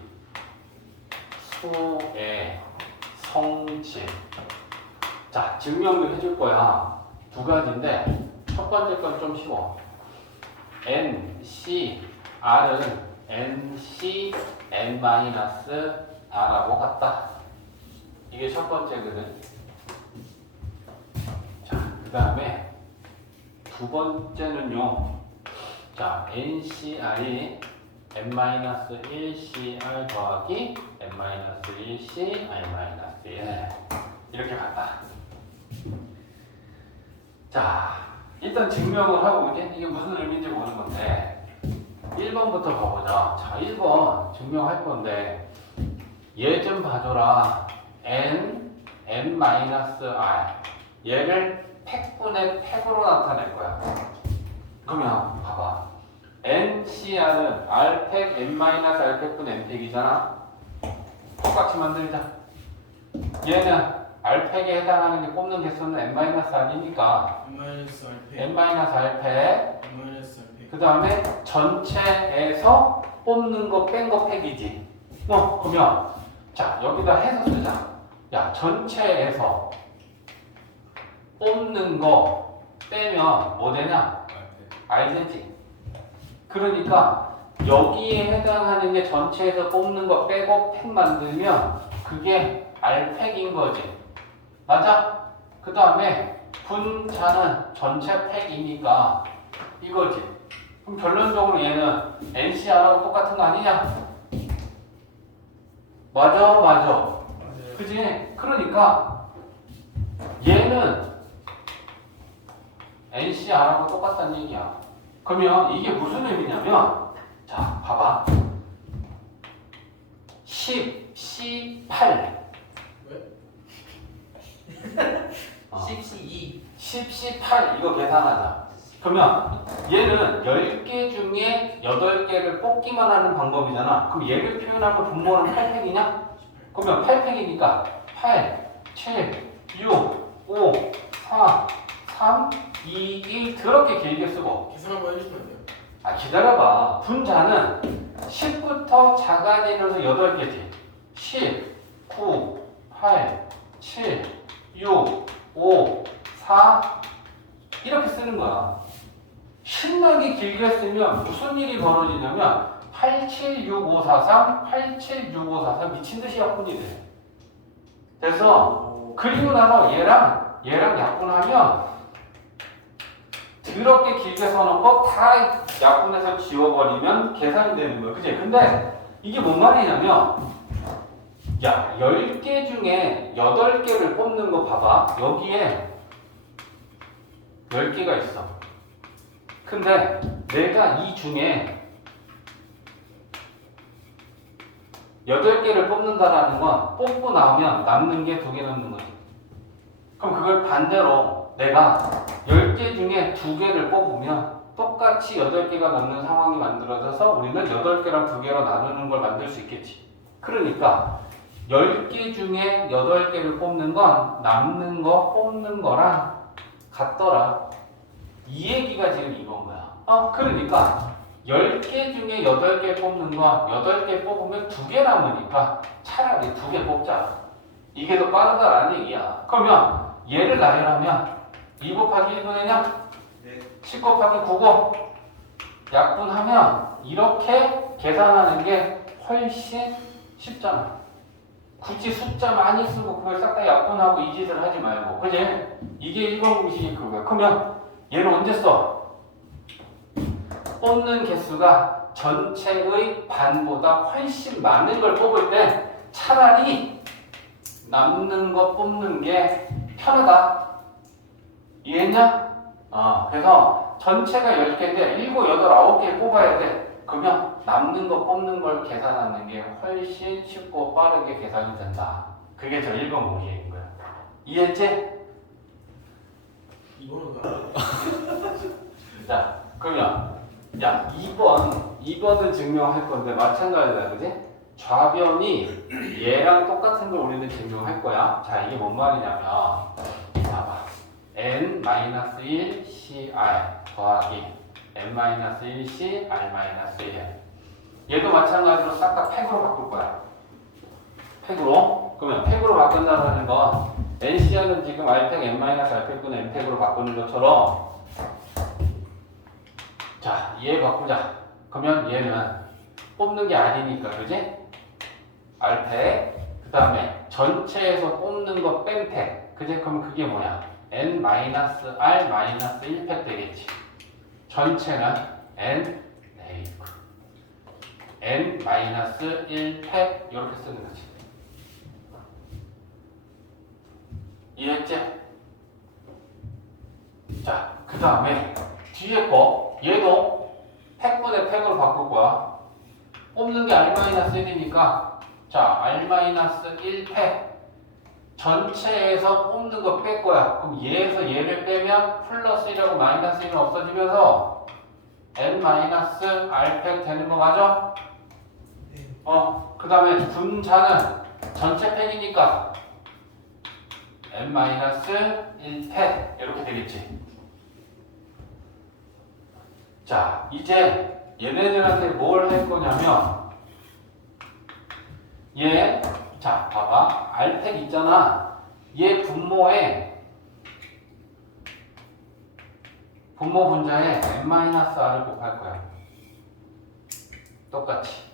수의 성질. 자, 증명도 해줄 거야. 2가지인데, 첫 번째 건 좀 쉬워. NC, R은 NC, N-R하고 같다. 이게 첫 번째거든. 자, 그 다음에 두 번째는요. 자, NCR이 N-1CR 더하기 N-1C R-1 이렇게 같다. 자, 일단 증명을 하고 이게 무슨 의미인지 보는 건데 1번부터 가보자. 자, 1번 증명할 건데 얘 좀 봐줘라. N-R 얘를 팩분의 팩으로 나타낼 거야. 그러면 봐봐. NCR은 R팩 N-R팩분의 N팩이잖아. 똑같이 만들자. 얘는 R팩에 해당하는 게 꼽는 개수는 N-R이니까 N-RP. N-R팩 N-RP. 그 다음에 전체에서 뽑는 거 뺀 거 팩이지. 그러면 자 여기다 해서 쓰자. 야 전체에서 뽑는 거 빼면 뭐 되냐? R 되지. 그러니까 여기에 해당하는 게 전체에서 뽑는 거 빼고 팩 만들면 그게 R팩인 거지. 맞아? 그 다음에 분자는 전체 팩이니까 이거지. 그럼 결론적으로 얘는 NCR하고 똑같은 거 아니냐? 맞아, 맞아. 맞아요. 그지? 그러니까 얘는 NCR하고 똑같다는 얘기야. 그러면 이게 무슨 의미냐면 자, 봐봐. 10, C8 왜? 12 10, C8 이거 계산하자. 그러면 얘는 10개 중에 8개를 뽑기만 하는 방법이잖아. 그럼 얘를 표현하면 분모는 8팩이냐? 그러면 8팩이니까 8, 7, 6, 5, 4, 3, 2, 1 그렇게 길게 쓰고. 계산 한번 해주시면 안 돼요? 아 기다려봐. 분자는 10부터 작아지면서 8개지. 10, 9, 8, 7, 6, 5, 4 이렇게 쓰는 거야. 신나게 길게 쓰면 무슨 일이 벌어지냐면 876543, 876543 미친듯이 약분이 돼. 그래서 그리고 나서 얘랑 약분하면 더럽게 길게 써놓은 거 다 약분해서 지워버리면 계산이 되는 거야. 그치? 근데 이게 뭔 말이냐면 야 10개 중에 8개를 뽑는 거 봐봐. 여기에 10개가 있어. 근데 내가 이 중에 8개를 뽑는다라는 건 뽑고 나오면 남는 게 2개 남는 거지. 그럼 그걸 반대로 내가 10개 중에 2개를 뽑으면 똑같이 8개가 남는 상황이 만들어져서 우리는 8개랑 2개로 나누는 걸 만들 수 있겠지. 그러니까 10개 중에 8개를 뽑는 건 남는 거 뽑는 거랑 같더라. 이 얘기가 지금 이건 거야. 그러니까 10개 중에 8개 뽑는 거 8개 뽑으면 2개 남으니까 차라리 2개 뽑자. 이게 더 빠르다라는 얘기야. 그러면 얘를 나열하면 2 곱하기 1분의 10 곱하기 9고 약분하면 이렇게 계산하는 게 훨씬 쉽잖아. 굳이 숫자 많이 쓰고 그걸 싹 다 약분하고 이 짓을 하지 말고, 그지? 이게 1번 공식이 그거야. 그러면 얘는 언제 써? 뽑는 개수가 전체의 반보다 훨씬 많은 걸 뽑을 때 차라리 남는 거 뽑는 게 편하다. 이해했냐? 그래서 전체가 10개인데 7, 8, 9개 뽑아야 돼. 그러면 남는 거 뽑는 걸 계산하는 게 훨씬 쉽고 빠르게 계산이 된다. 그게 저 1번 공식인 거야. 이해했지? 이거는 자, 그러면 2번은 증명할 건데 마찬가지다, 그지? 좌변이 얘랑 똑같은 걸 우리는 증명할 거야. 자, 이게 뭔 말이냐면 봐봐. n-1 cr 더하기 n-1 c r-1 얘도 마찬가지로 싹 다 팩으로 바꿀 거야. 팩으로. 그러면 팩으로 바꾼다는 건 NCR은 지금 R팩, n-R팩분의 n팩으로 바꾸는 것처럼, 자, 얘 바꾸자. 그러면 얘는 뽑는 게 아니니까, 그지? R팩, 그 다음에 전체에서 뽑는 거 뺀 팩, 그지? 그럼 그게 뭐냐? n-R-1팩 되겠지. 전체는 n-1팩 이렇게 쓰는 거지. 이해했지? 자, 그 다음에 뒤에 거 얘도 팩분의 팩으로 바꿀 거야. 뽑는 게 r-1이니까 자, r-1팩 전체에서 뽑는 거 뺄 거야. 그럼 얘에서 얘를 빼면 플러스 1하고 마이너스 1은 없어지면서 n-r팩 되는 거 맞아? 그 다음에 분자는 전체 팩이니까 n-1팩 이렇게 되겠지. 자, 이제 얘네들한테 뭘 할 거냐면 얘, 자, 봐봐. r팩 있잖아. 얘 분모에 분모 분자에 n-r을 곱할 거야. 똑같이.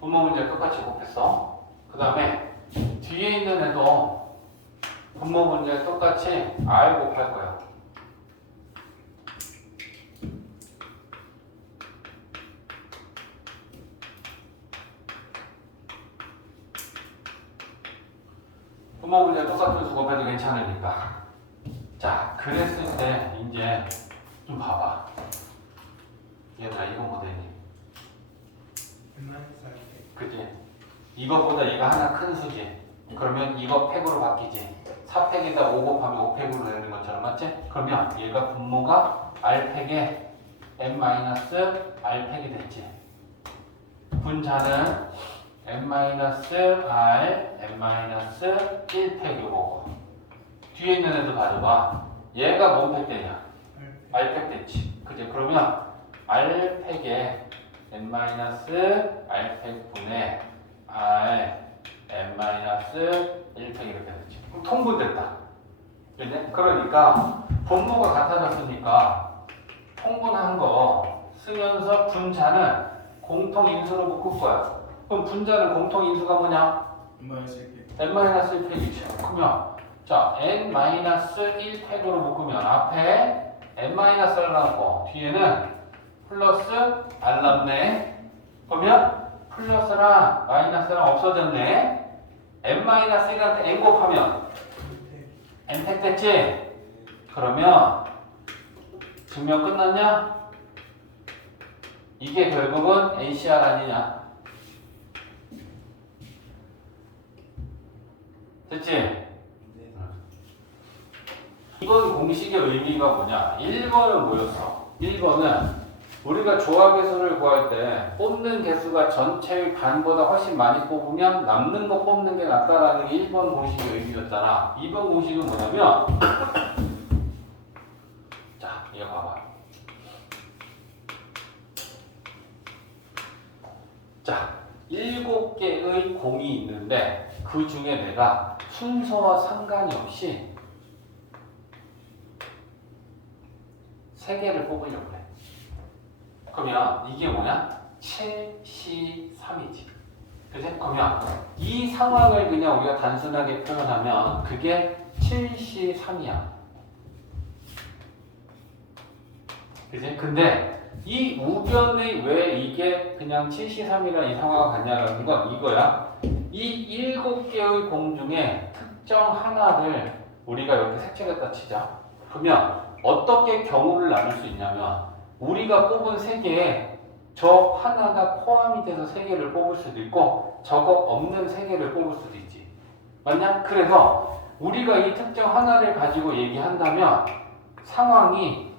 분모 문제 똑같이 곱했어. 그 다음에 뒤에 있는 애도 분모 문제 똑같이 r 곱할 거야. 분모 문제 똑같은 수 곱해도 괜찮으니까. 자, 그랬을 때 이제 좀 봐봐. 얘들아, 이거 뭐되니? 그치? 이것보다 얘가 하나 큰 수지. 그러면 이거 팩으로 바뀌지. 4팩에다 5 곱하면 5팩으로 되는 것처럼, 맞지? 그러면 얘가 분모가 R팩에 n-R팩이 됐지. 분자는 n-R, n-1팩이고 뒤에 있는 애도 가져봐. 얘가 뭔 팩 되냐? R팩 됐지. 그치? 그러면 R팩에 n-R팩분의 R, n-1팩 이렇게 되지. 그럼 통분됐다. 그치? 그러니까 분모가 같아졌으니까 통분한 거 쓰면서 분자는 공통인수로 묶을 거야. 그럼 분자는 공통인수가 뭐냐? n-1팩이죠. 그러면 자, n-1팩으로 묶으면 앞에 n-r을 넣고 뒤에는 플러스 r 남네. 그러면 플러스랑 마이너스랑 없어졌네. n-1한테 n 곱하면 n팩 됐지? 그러면 증명 끝났냐? 이게 결국은 NCR 아니냐? 됐지? 이번 공식의 의미가 뭐냐? 1번은 뭐였어? 1번은 우리가 조합의 수를 구할 때 뽑는 개수가 전체의 반보다 훨씬 많이 뽑으면 남는 거 뽑는 게 낫다라는 게 1번 공식의 의미였잖아. 2번 공식은 뭐냐면 자, 이거 봐봐. 자, 7개의 공이 있는데 그 중에 내가 순서와 상관이 없이 3개를 뽑으려고 해. 그러면 이게 뭐냐? 7C3이지. 그지? 그러면 이 상황을 그냥 우리가 단순하게 표현하면 그게 7C3이야. 그지? 근데 이 우변의 왜 이게 그냥 7C3이라 이 상황을 갖냐라는 건 이거야. 이 7개의 공 중에 특정 하나를 우리가 이렇게 색채에다 치자. 그러면 어떻게 경우를 나눌 수 있냐면 우리가 뽑은 3개에 저 하나가 포함이 돼서 3개를 뽑을 수도 있고 저거 없는 3개를 뽑을 수도 있지. 맞냐? 그래서 우리가 이 특정 하나를 가지고 얘기한다면 상황이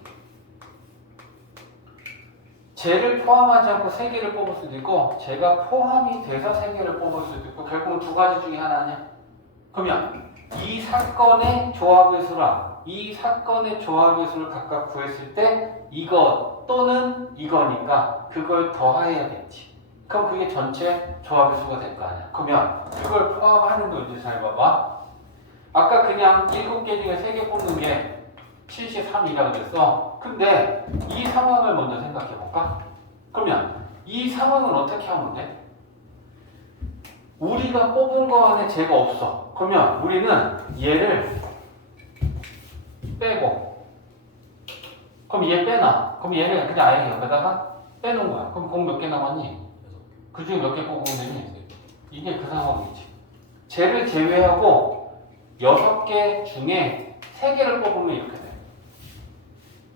쟤를 포함하지 않고 3개를 뽑을 수도 있고 쟤가 포함이 돼서 3개를 뽑을 수도 있고 결국은 2가지 중에 하나냐? 그러면 이 사건의 조합의 수랑 이 사건의 조합의 수를 각각 구했을 때 이거 또는 이거니까 그걸 더해야겠지. 그럼 그게 전체 조합의 수가 될 거 아니야. 그러면 그걸 포함하는 거 이제 잘 봐봐. 아까 그냥 7개 중에 3개 뽑는 게 73이라고 그랬어. 근데 이 상황을 먼저 생각해 볼까? 그러면 이 상황은 어떻게 하면 돼? 우리가 뽑은 거 안에 쟤가 없어. 그러면 우리는 얘를 빼고 그럼 얘 빼놔. 그럼 얘를 그냥 아예 여기다가 빼놓은 거야. 그럼 공 몇 개 남았니? 그 중에 몇 개 뽑으면 되니? 이게 그 상황이지. 쟤를 제외하고 6개 중에 3개를 뽑으면 이렇게 돼.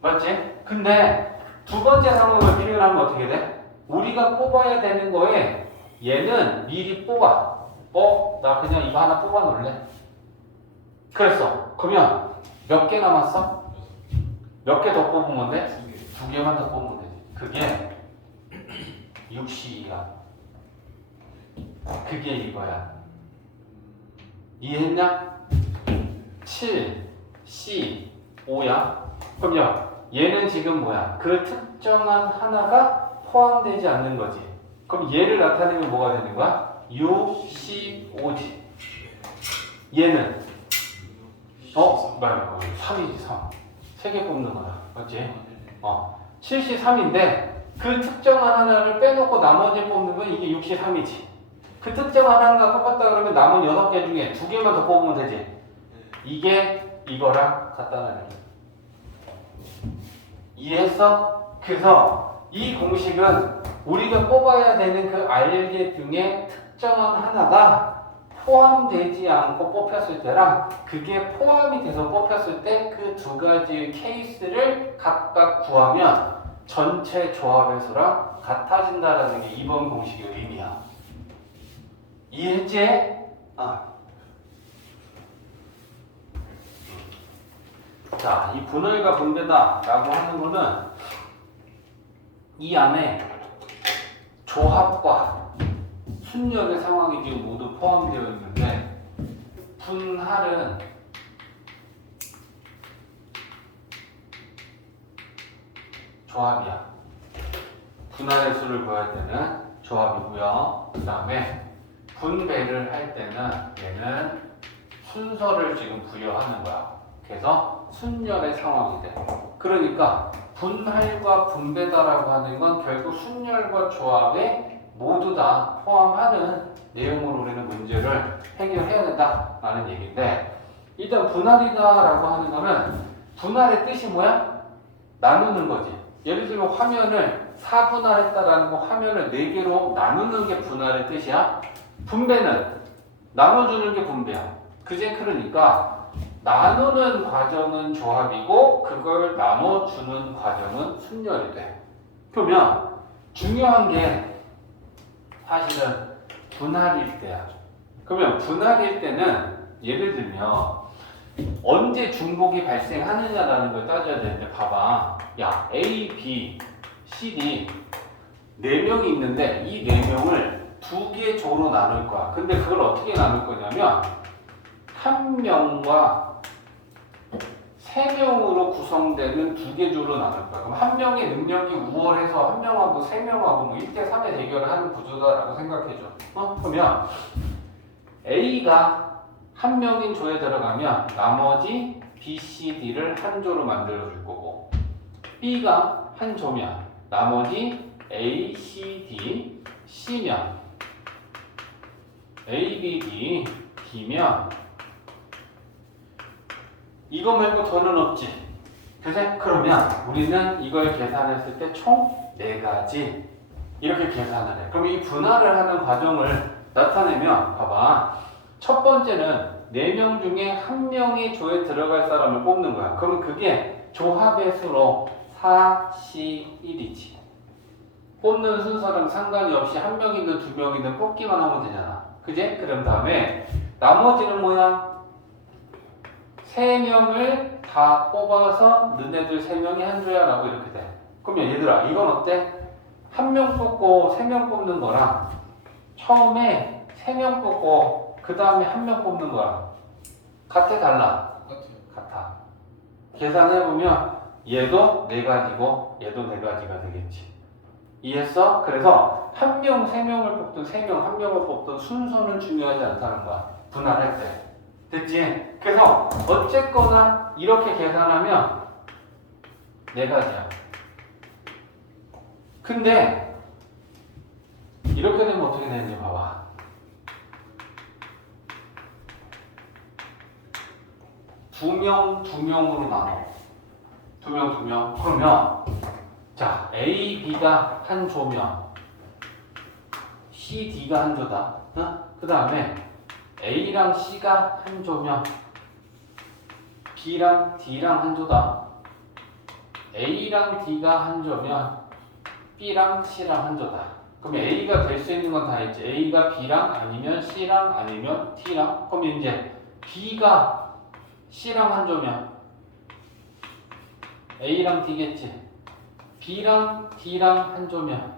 맞지? 근데 두 번째 상황을 표현하면 어떻게 돼? 우리가 뽑아야 되는 거에 얘는 미리 뽑아. 나 그냥 이거 하나 뽑아 놓을래. 그랬어. 그러면 몇 개 남았어? 몇 개 더 뽑으면 돼? 2개만 더 뽑으면 되지. 그게 6C야. 그게 이거야. 이해했냐? 7, C, 5야. 그럼요. 얘는 지금 뭐야? 그 특정한 하나가 포함되지 않는 거지. 그럼 얘를 나타내면 뭐가 되는 거야? 6, C, 5지. 얘는 3이지 3. 3개 뽑는 거야. 맞지? 7C3인데 그 특정한 하나를 빼놓고 나머지 뽑는 건 이게 6C3이지. 그 특정한 하나가 똑같다 그러면 남은 6개 중에 2개만 더 뽑으면 되지. 이게 이거랑 같다는 얘기야. 이해했어? 그래서 이 공식은 우리가 뽑아야 되는 그 알개 중에 특정한 하나가 포함되지 않고 뽑혔을 때랑 그게 포함이 돼서 뽑혔을 때 그 2가지의 케이스를 각각 구하면 전체 조합의 수랑 같아진다라는 게 2번 공식의 의미야. 이해했지? 자, 이 분할과 분배다라고 하는 거는 이 안에 조합과 순열의 상황이 지금 모두 포함되어 있는데 분할은 조합이야. 분할의 수를 구할 때는 조합이고요. 그 다음에 분배를 할 때는 얘는 순서를 지금 부여하는 거야. 그래서 순열의 상황이 돼. 그러니까 분할과 분배다라고 하는 건 결국 순열과 조합에 모두 다 포함하는 내용으로 우리는 문제를 해결해야 된다라는 얘기인데 일단 분할이다라고 하는 거는 분할의 뜻이 뭐야? 나누는 거지. 예를 들면 화면을 4분할했다라는 거 화면을 4개로 나누는 게 분할의 뜻이야. 분배는 나눠주는 게 분배야. 그제? 그러니까 나누는 과정은 조합이고 그걸 나눠주는 과정은 순열이 돼. 그러면 중요한 게 사실은 분할일 때야. 그러면 분할일 때는 예를 들면 언제 중복이 발생하느냐라는 걸 따져야 되는데 봐봐. 야, A, B, CD 4명이 있는데 이 4명을 2개 조로 나눌 거야. 근데 그걸 어떻게 나눌 거냐면 1명과 3명으로 구성되는 2개 조로 나눌 거야. 그럼 한 명의 능력이 우월해서 한 명하고 3명하고 뭐 1대3의 대결을 하는 구조다라고 생각해줘. 그러면 A가 한 명인 조에 들어가면 나머지 B, C, D를 한 조로 만들어 줄 거고 B가 한 조면 나머지 A, C, D, C면 A, B, D, D면 이거 말고 더는 없지. 그래? 그러면 우리는 이걸 계산했을 때 총 4가지 이렇게 계산을 해. 그럼 이 분할을 하는 과정을 나타내면 봐봐. 첫 번째는 4명 중에 1명이 조에 들어갈 사람을 뽑는 거야. 그러면 그게 조합의 수로 4, C, 1이지. 뽑는 순서랑 상관이 없이 1명이든 2명이든 뽑기만 하면 되잖아. 그지? 그럼 다음에 나머지는 뭐야? 3명을 다 뽑아서 너네들 3명이 한 조야 라고 이렇게 돼. 그러면 얘들아 이건 어때? 1명 뽑고 3명 뽑는 거랑 처음에 3명 뽑고 그 다음에 1명 뽑는 거랑 같아 달라? 똑같아요. 같아. 계산해보면 얘도 4가지고 얘도 4가지가 되겠지. 이해했어? 그래서 1명, 3명을 뽑든 3명, 1명을 뽑든 순서는 중요하지 않다는 거야. 분할할 때. 됐지? 그래서 어쨌거나 이렇게 계산하면 4가지야. 근데 이렇게 되면 어떻게 되는지 봐봐. 2명, 2명으로 나눠. 2명, 2명. 그러면 자, A, B가 한 조면 C, D가 한 조다. 그 다음에 A랑 C가 한 조면 B랑 D랑 한 조다. A랑 D가 한 조면 B랑 C랑 한 조다. 그럼 A가 될 수 있는 건 다 있지. A가 B랑 아니면 C랑 아니면 T랑. 그럼 이제 B가 C랑 한 조면 A랑 D겠지. B랑 D랑 한 조면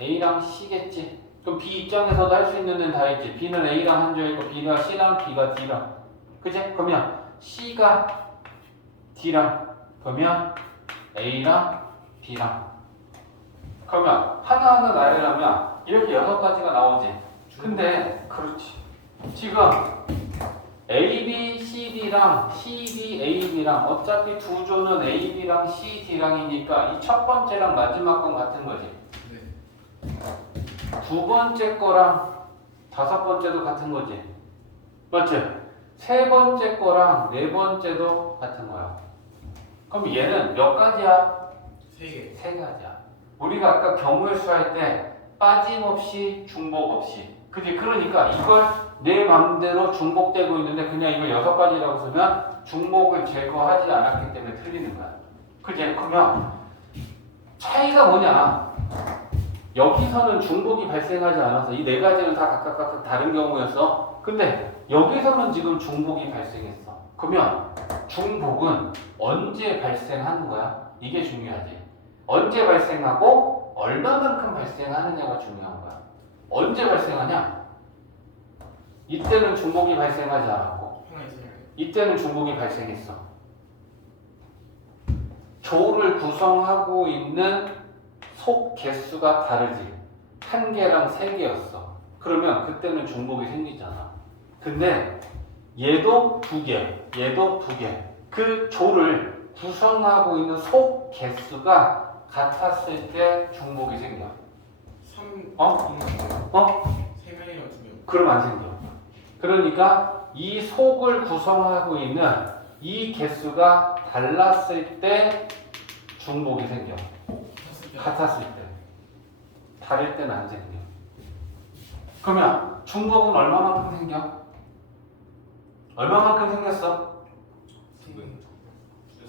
A랑 C겠지. 그럼 B 입장에서도 할 수 있는 데는 다 있지. B는 A랑 한 조이고 B가 C랑 B가 D랑. 그치? 그러면 C가 D랑 그러면 A랑 B랑. 그러면 하나하나 나열하면 이렇게 6가지가 나오지. 근데 그렇지. 지금 A, B, C, D랑 C, D, A, B랑 어차피 두 조는 A, B랑 C, D랑이니까 이 첫 번째랑 마지막 건 같은 거지. 네. 두 번째 거랑 5번째도 같은 거지. 맞지? 세 번째 거랑 4번째도 같은 거야. 그럼 얘는 몇 가지야? 3개. 3가지야. 우리가 아까 경우의 수 할 때 빠짐없이 중복 없이. 그지? 그러니까 이걸 내 맘대로 중복되고 있는데 그냥 이걸 6가지라고 쓰면 중복을 제거하지 않았기 때문에 틀리는 거야. 그지? 그러면 차이가 뭐냐? 여기서는 중복이 발생하지 않아서 이 4가지는 다 각각 다른 경우였어. 근데 여기서는 지금 중복이 발생했어. 그러면 중복은 언제 발생하는 거야? 이게 중요하지. 언제 발생하고 얼마만큼 발생하느냐가 중요한 거야. 언제 발생하냐? 이때는 중복이 발생하지 않았고 하나 있어요. 이때는 중복이 발생했어. 조를 구성하고 있는 속 개수가 다르지. 1개랑 3개였어. 그러면 그때는 중복이 생기잖아. 근데 얘도 2개, 얘도 2개. 그 조를 구성하고 있는 속 개수가 같았을 때 중복이 생겨. 3. 어? 3명이랑 2명. 그럼 안 생겨. 그러니까 이 속을 구성하고 있는 이 개수가 달랐을 때 중복이 생겨. 같았을 때. 다를 때는 안 생겨. 그러면 중복은 얼마만큼 생겨? 얼마만큼 생겼어?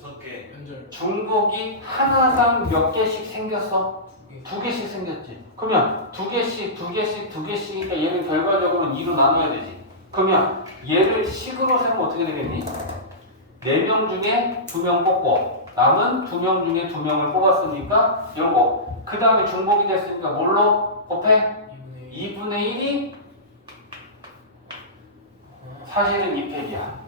6개. 현절. 중복이 하나당 몇 개씩 생겼어? 2개씩 생겼지. 그러면 2개씩이니까 얘는 결과적으로는 2로 나눠야 되지. 그러면 얘를 식으로 세면 어떻게 되겠니? 4명 중에 2명 뽑고 남은 2명 중에 2명을 뽑았으니까 요거. 그 다음에 중복이 됐으니까 뭘로 곱해? 2분의 1이 사실은 2팩이야.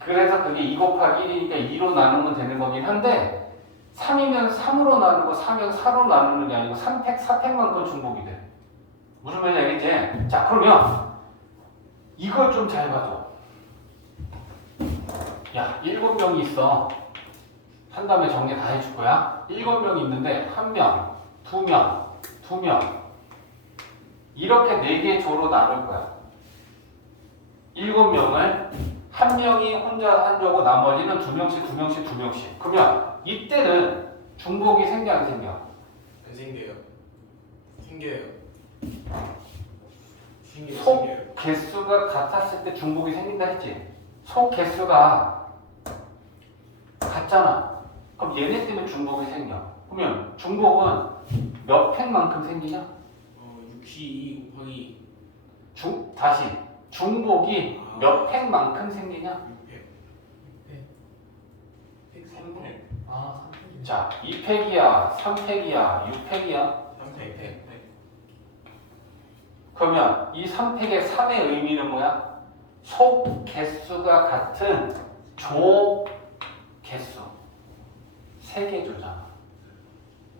그래서 그게 2 곱하기 1이니까 2로 나누면 되는 거긴 한데 3이면 3으로 나누고 4면 4로 나누는 게 아니고 3팩, 4팩만큼 중복이 돼. 무슨 말인지 알겠지? 자, 그러면 이걸 좀 잘 봐줘. 야, 7명이 있어. 한 다음에 정리 다 해줄 거야. 7명이 있는데 1명, 2명, 2명 이렇게 4개 조로 나눌 거야. 7명을 한 명이 혼자 한 조고 나머지는 2명씩, 2명씩, 2명씩. 그러면 이때는 중복이 생겨 안 생겨? 안 생겨요. 생겨요. 속 생겨요. 개수가 같았을 때 중복이 생긴다 했지? 속 개수가 같잖아. 그럼 얘네 때문에 중복이 생겨. 그러면 중복은 몇 팩만큼 생기냐? 6이 2 곱하기 다시 중복이 몇 팩만큼 생기냐? 6팩. 3팩. 아, 자, 2팩이야, 3팩이야, 6팩이야. 3팩. 그러면 이 3팩의 3의 의미는 뭐야? 속 개수가 같은 조 개수. 3개 조잖아.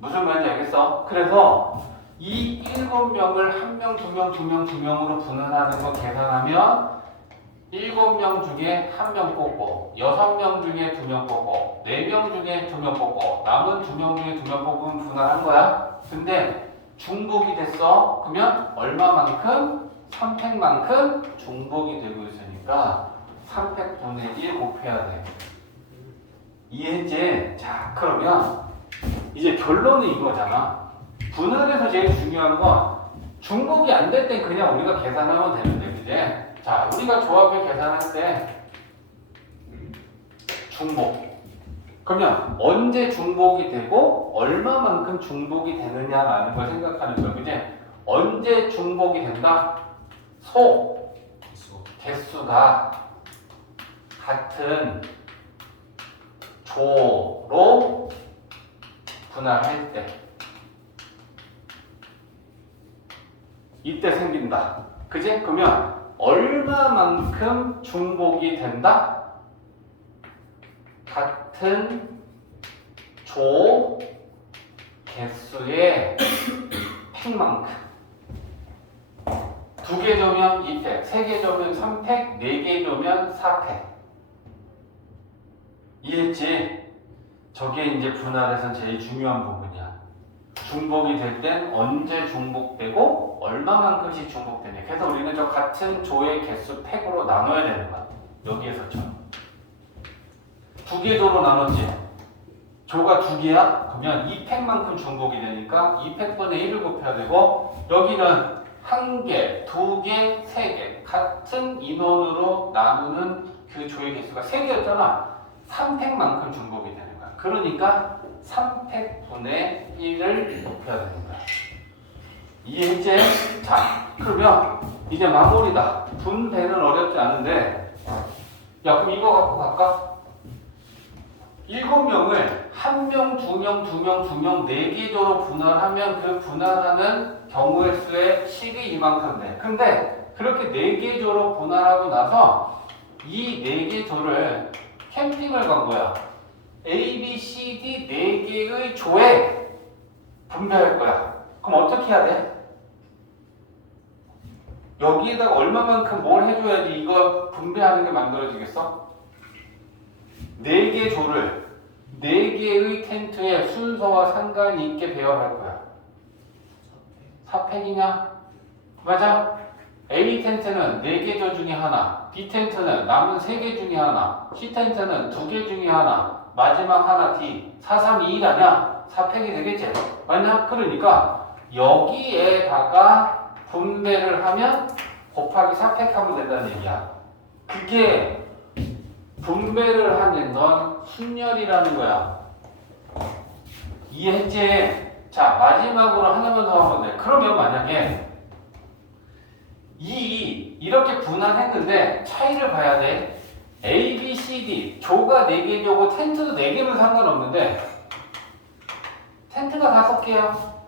무슨 말인지 알겠어? 그래서 이 7명을 1명, 2명, 2명, 2명으로 분할하는 거 계산하면 7명 중에 1명 뽑고 6명 중에 2명 뽑고 4명 중에 2명 뽑고 남은 2명 중에 2명 뽑으면 분할한 거야. 근데 중복이 됐어. 그러면 얼마만큼? 3팩만큼 중복이 되고 있으니까 3팩분의 1 곱해야 돼. 이해했지? 자, 그러면 이제 결론은 이거잖아. 분할에서 제일 중요한 건 중복이 안 될 땐 그냥 우리가 계산하면 되는데, 그지? 자, 우리가 조합을 계산할 때 중복. 그러면 언제 중복이 되고 얼마만큼 중복이 되느냐라는 걸 생각하는 거야, 그지? 언제 중복이 된다? 소 개수가 같은 조로 분할할 때 이때 생긴다. 그지? 그러면 얼마만큼 중복이 된다? 같은 조 개수의 팩만큼. 2개 조면 2팩, 3개 조면 3팩, 4개 조면 4팩. 이해했지? 저게 이제 분할에선 제일 중요한 부분이야. 중복이 될 땐 언제 중복되고 얼마만큼씩 중복되냐. 그래서 우리는 저 같은 조의 개수 팩으로 나눠야 되는 거야. 여기에서처럼. 2개 조로 나눴지. 조가 2개야? 그러면 2팩만큼 중복이 되니까 2팩분의 1을 곱해야 되고 여기는 1개, 2개, 3개 같은 인원으로 나누는 그 조의 개수가 3개였잖아. 3팩만큼 중복이 되는 거야. 그러니까 3팩분의 1을 곱해야 되는 거야. 이해했지? 자, 그러면 이제 마무리다. 분배는 어렵지 않은데 야, 그럼 이거 갖고 갈까? 7명을 1명, 2명, 2명, 2명, 4개 조로 분할하면 그 분할하는 경우의 수의 식이 이만큼 돼. 근데 그렇게 4개 조로 분할하고 나서 이 4개 조를 캠핑을 간 거야. A, B, C, D 4개의 조에 분배할 거야. 그럼 어떻게 해야 돼? 여기에다가 얼마만큼 뭘 해줘야지 이거 분배하는 게 만들어지겠어? 4개 조를 4개의 텐트의 순서와 상관이 있게 배열할 거야. 4팩이냐? 맞아? A 텐트는 4개 조 중에 하나, B 텐트는 남은 3개 중에 하나, C 텐트는 2개 중에 하나, 마지막 하나 D, 4, 3, 2, 1 아니야? 4팩이 되겠지? 맞냐? 그러니까 여기에다가 분배를 하면 곱하기 4팩 하면 된다는 얘기야. 그게 분배를 하는 건 순열이라는 거야. 이해했지? 자, 마지막으로 하나만 더 하면 돼. 그러면 만약에 이렇게 분할했는데 차이를 봐야 돼. A, B, C, D 조가 4개고 텐트도 4개면 상관없는데 텐트가 5개야.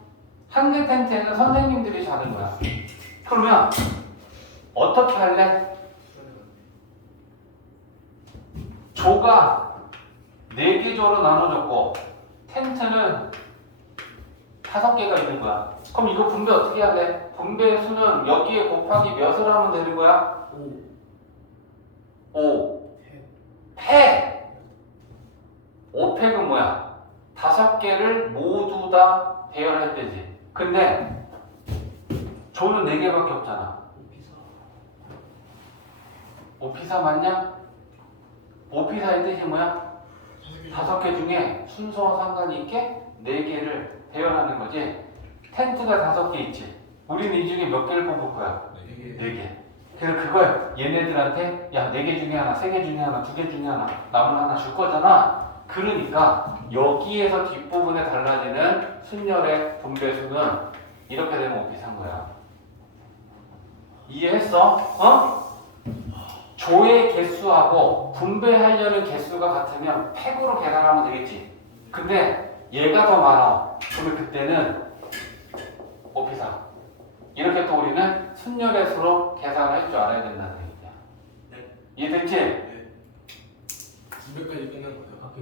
한 개 텐트에는 선생님들이 자는 거야. 그러면 어떻게 할래? 조가 4개 조로 나눠졌고 텐트는 5개가 있는 거야. 그럼 이거 분배 어떻게 할래? 분배의 수는 여기에 곱하기 몇을 하면 되는 거야? 5. 팩! 5팩은 뭐야? 5개를 모두 다 배열했대지. 근데 조는 4개밖에 없잖아. 오피사 맞냐? 오피사의 뜻이 뭐야? 5개 중에 순서와 상관이 있게 4개를 배열하는 거지. 텐트가 5개 있지. 우리는 이 중에 몇 개를 뽑을 거야? 4개. 그래서 그걸 얘네들한테 야 4개 중에 하나, 3개 중에 하나, 2개 중에 하나, 남은 하나 줄 거잖아. 그러니까 여기에서 뒷부분에 달라지는 순열의 분배수는 이렇게 되면 오피사인 거야. 이해했어? 어? 조의 개수하고 분배하려는 개수가 같으면 팩으로 계산하면 되겠지. 근데 얘가 더 많아. 그러면 그때는 오피사. 이렇게 또 우리는 순열의 수로 계산을 할 줄 알아야 된다는 얘기야. 네. 이해됐지? 분배까지 끝난 거예요.